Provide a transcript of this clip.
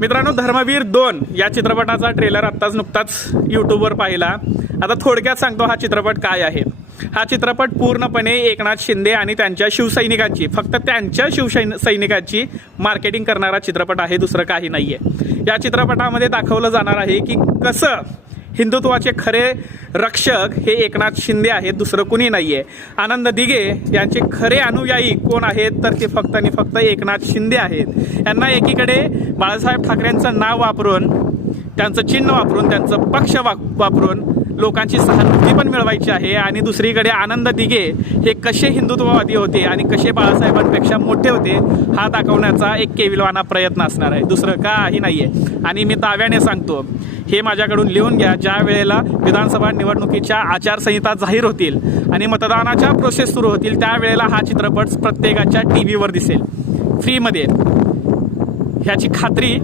मित्रांनो, धर्मवीर 2 या चित्रपटाचा ट्रेलर आत्ताच नुकताच यूट्यूबवर पाहिला। आता थोडक्यात सांगतो हा चित्रपट काय आहे। हा चित्रपट पूर्णपणे एकनाथ शिंदे आणि त्यांच्या शिवसैनिकांची, फक्त त्यांच्या शिवसैनिकांची मार्केटिंग करणारा चित्रपट आहे, दुसरं काही नाहीये। या चित्रपटामध्ये दाखवलं जाणार आहे की कसं हिंदुत्वाचे खरे रक्षक हे एकनाथ शिंदे आहेत, दुसरं कुणी नाहीये। आनंद दिघे यांचे खरे अनुयायी कोण आहेत तर ते फक्त आणि फक्त एकनाथ शिंदे आहेत। यांना एकीकडे बाळासाहेब ठाकरेंचं नाव वापरून, त्यांचं चिन्ह वापरून, त्यांचं पक्ष वापरून लोकांची सहानुभूती पण मिळवायची आहे, आणि दुसरीकडे आनंद दिघे हे कसे हिंदुत्ववादी होते आणि कसे बाळासाहेबांपेक्षा मोठे होते हा दाखवण्याचा एक केविलवाना प्रयत्न असणार आहे, दुसरं काही नाहीये। आणि मी दाव्याने सांगतो, हे माझ्याकडून लिहून घ्या, ज्या वेळेला विधानसभा निवडणुकीच्या आचारसंहिता जाहीर होतील आणि मतदानाच्या प्रोसेस सुरू होतील त्यावेळेला हा चित्रपट प्रत्येकाच्या टीव्हीवर दिसेल फ्रीमध्ये, ह्याची खात्री